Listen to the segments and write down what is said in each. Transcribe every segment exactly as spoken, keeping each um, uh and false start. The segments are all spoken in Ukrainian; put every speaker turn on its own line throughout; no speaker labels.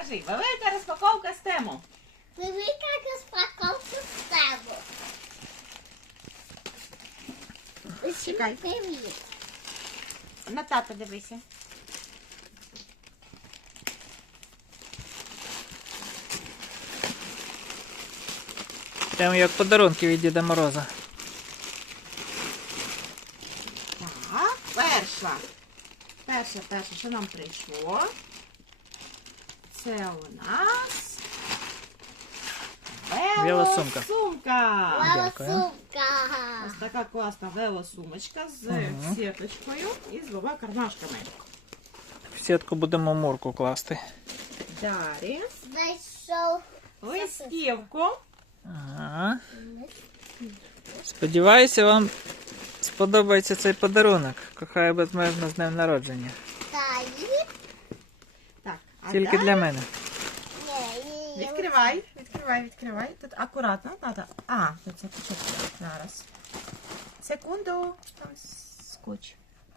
Кажи, велика розпаковка з тему.
Велика розпаковка з тему.
Чекай.
Привіт.
На тата дивися.
Прямо як подарунки від Діда Мороза.
Так, перша. Перше, перше, що нам прийшло. Це у нас
Велосумка.
велосумка.
Дякую.
Велосумка.
Ось така класна велосумочка з
Ага.
сіточкою і з двома кармашками.
В сітку будемо мурку класти.
Далі
Знайшов.
листівку.
Ага. Сподіваюся, вам сподобається цей подарунок. Кохаю безмежно з днем народження.
Далі.
Так, а
Тільки
далі
для мене.
Ні,
відкривай, відкривай, відкривай. Тут акуратно треба. А, тут це почекай. Зараз. Секунду. Там скотч.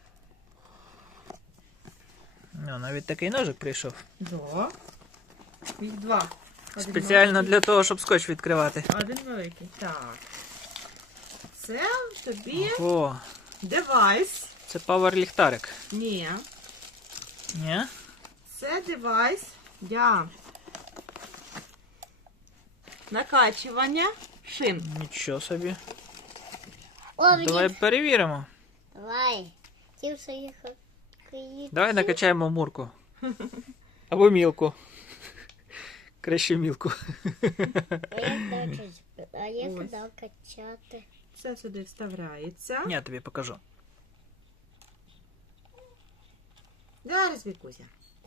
Ну, навіть такий ножик прийшов.
До. Їх два. Один
Спеціально
маленький,
для того, щоб скотч відкривати.
Один великий. Так. Це тобі
О,
девайс.
це павер ліхтарик.
Ні.
Ні?
Це девайс для накачування шин.
Нічого собі.
О,
Давай перевіримо.
Давай. Ті все їх.
Давай накачаємо мурку. Або мілку. Краще мілку.
А як далі? А як
Ось.
далі качати?
Це сюди вставляється.
Я тобі покажу.
Зараз, Вікуся.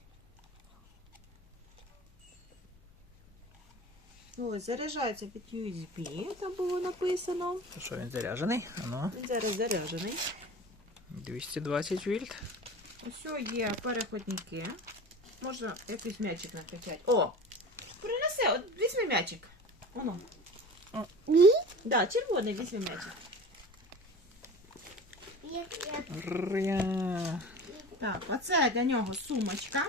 Ось, заряджається від ю ес бі, там було написано.
То що, він заряджений? Ану,
Він зараз заряджений.
двісті двадцять вольт.
Ось є переходники. Можна якийсь м'ячик накачати. О! Принеси, от візьми м'ячик. Воно.
Ні?
Да, червоний візьми м'ячик.
Як я
Ря.
Так, оце для нього сумочка.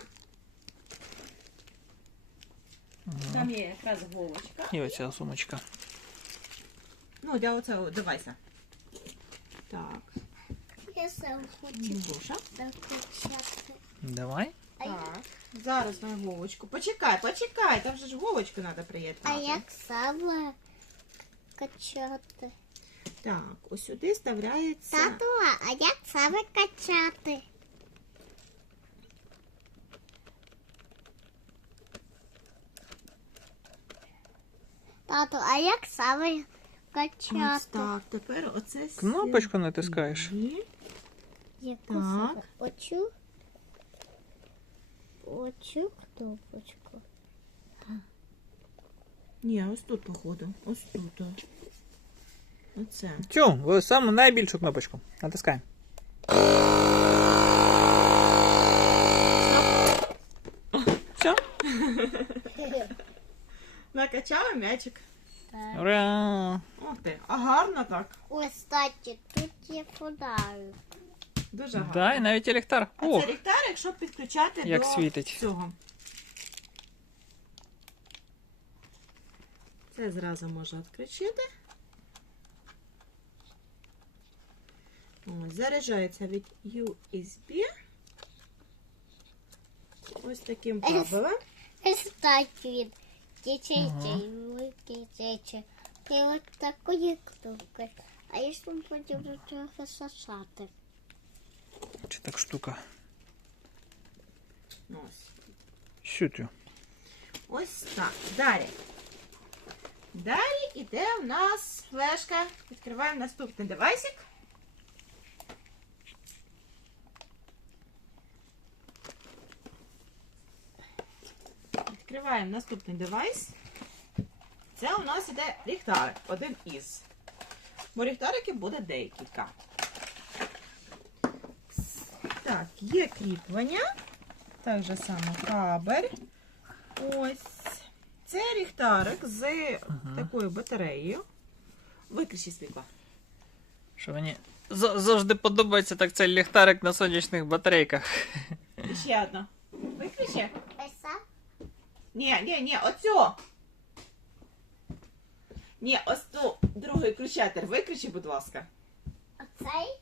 Там є якраз голочка.
І оця сумочка.
Ну, для оцього девайса. Так.
я сам хочу
Гоша.
накачати.
Давай.
А як-
Так. Зараз на голочку. Почекай, почекай, там же ж голочку треба
А
приєднати.
як саме качати?
Так, ось сюди вставляється.
Тату, а як саме качати? Тату, а як саме
Ось
качати?
так, тепер оце
Кнопочку натискаєш.
сюди.
Яку
Так.
саме? Оцю? Оцю кнопочку.
Ні, ось тут, походу. Ось тут. о. Оце.
Цю, ви саму найбільшу кнопочку. Натискаємо. Все.
Накачали м'ячик.
Ура!
Ох ти, а гарно так.
Ось, кстати, тут є фонарик.
Дуже гарно.
Да, і навіть і ліхтар.
А
Ох,
це ліхтарик, щоб підключати
як
до
світить.
цього. Це зразу можна відключити. Ось, заряджається від ю ес бі. Ось таким кабелем.
Ось так він. Тече,
Ага.
тече. І ось такої кнопки. А я ж вам потім трохи сосати.
Чи так штука?
Ось.
Щутю.
Ось так. Далі. Далі йде у нас флешка. Відкриваємо наступний девайсик. Відкриваємо наступний девайс. Це у нас іде ліхтарик. Один із. Бо ліхтариків буде декілька. Так, є кріплення. Так же само кабель. Ось. Це ліхтарик з такою батареєю. Виключи світло.
Що мені за- завжди подобається, так це ліхтарик на сонячних батарейках.
І ще одна. Виключи.
Ось так?
Ні, ні, ні, оцю. Ні, ось ту другий включатель. Виключи, будь ласка.
Оцей?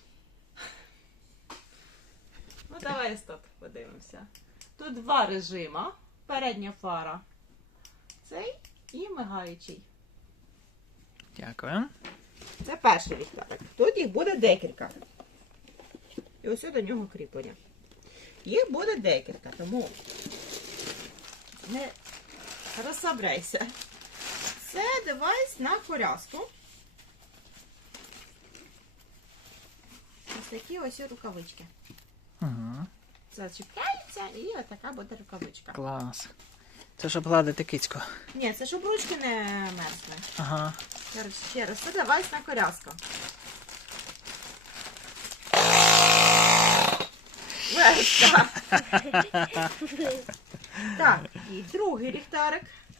Ну, давай стоп, подивимося. Тут два режима. Передня фара. Цей і мигаючий.
Дякую.
Це перший ліхтарик. Тут їх буде декілька. І ось до нього кріплення. Їх буде декілька, тому не розслабляйся. Це девайс на коляску. Ось такі ось рукавички.
Угу.
Зачіпляється і ось така буде рукавичка.
Клас. Це щоб гладити кицьку.
Ні, це щоб ручки не мерзли.
Ага.
Ще раз, ще раз. Це девайс на коляску. Леська. Так, і другий ліхтарик.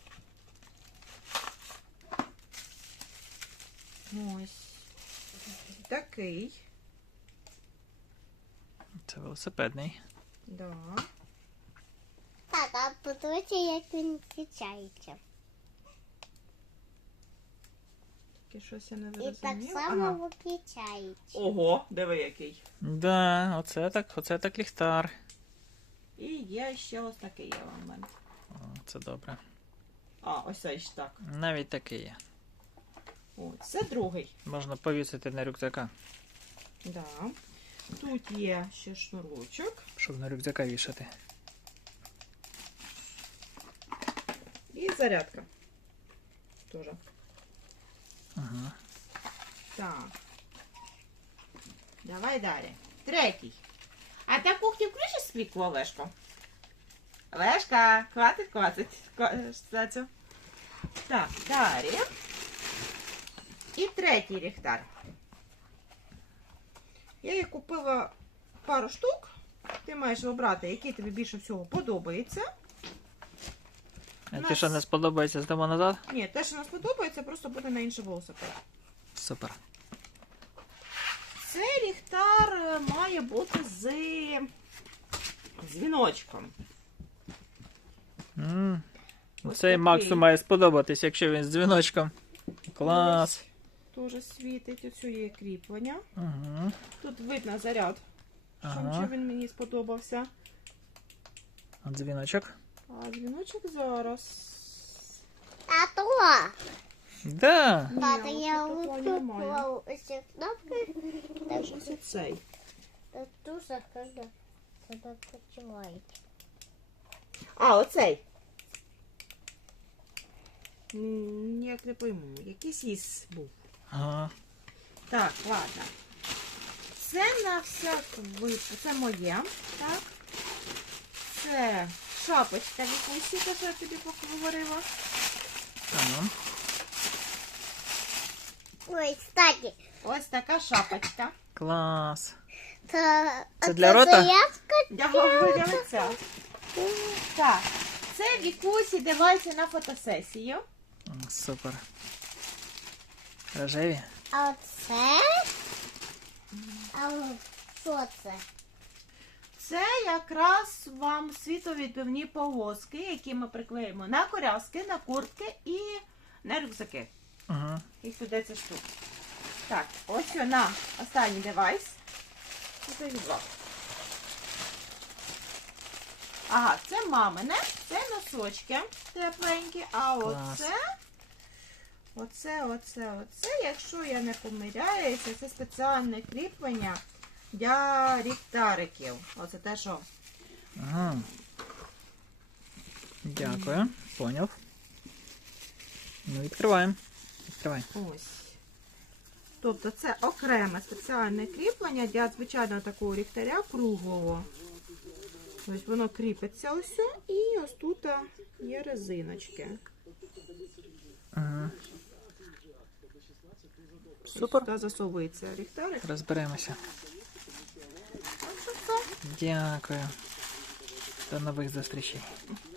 Ось такий.
Це велосипедний.
Да.
Так, а подивіться, як він включається.
Таке щось я не
І
зрозуміла.
так само виключається.
Ого, диви який.
Да, оце так, оце так ліхтар.
І є ще ось такий елемент.
О, це добре.
А, ось цей ж так.
Навіть такий є.
О, це другий.
Можна повісити на рюкзака,
Да. Тут є ще шнурочок.
щоб на рюкзака вішати.
І зарядка. Тоже.
Ага.
Так. Давай далі. Третій. А та кухню включиш світло, Олешко? Олешка, хватить, хватить. Стацю. Так, далі. І третій ліхтар. Я їх купила пару штук. Ти маєш обрати, який тобі більше всього подобається.
А
нас-
ті, що не сподобається, здамо назад?
Ні, те, що нам сподобається, просто буде на інший велосипед.
Супер.
Цей ліхтар е, має бути з дзвіночком.
М.
Ось
Цей
такий.
Максу має сподобатись, якщо він з дзвіночком. Клас.
Теж світить, оцю є кріплення.
Угу.
Тут видно заряд, що
Ага.
він мені сподобався.
А дзвіночок?
А дзвіночок зараз.
Тато!
Да.
Ні,
Тато,
ось
я
тут такого немає.
викупила ось ці кнопки.
Ось ось оцей.
Та дуже гарно тебе почувають.
А, оцей. М, Ніяк не пойму. Якийсь із був.
Ага.
Так, ладно. Це на всяк випадок. Це моє. Так. Це шапочка від Лисіка, що я тобі поговорила.
Ага.
Ой, кстати,
Ось така шапочка.
Клас.
це,
Це для рота?
зарядка?
Для голови для лиця. Так. Це Вікусі девайси на фотосесію.
М, Супер. Рожеві?
А оце? А от що це?
Це якраз вам світовідбивні полоски, які ми приклеїмо на коляски, на куртки і на рюкзаки.
Угу.
Їх тут десять штук. Так, ось на останній девайс. Це відлог. Ага, це мамине, це носочки тепленькі, а
Клас.
оце, оце, оце, оце, якщо я не помиляюся, це спеціальне кріплення для ліхтариків. Оце те, що
Ага. Дякую. Поняв. Ну, відкриваємо. Відкривай.
ось. Тобто це окреме спеціальне кріплення для звичайного такого ліхтаря круглого. Ось воно кріпиться ось, і ось тут є резиночки.
Ага. Супер.
Та засовується ліхтарик.
Розберемося.
Так що це.
Дякую. До нових зустрічей.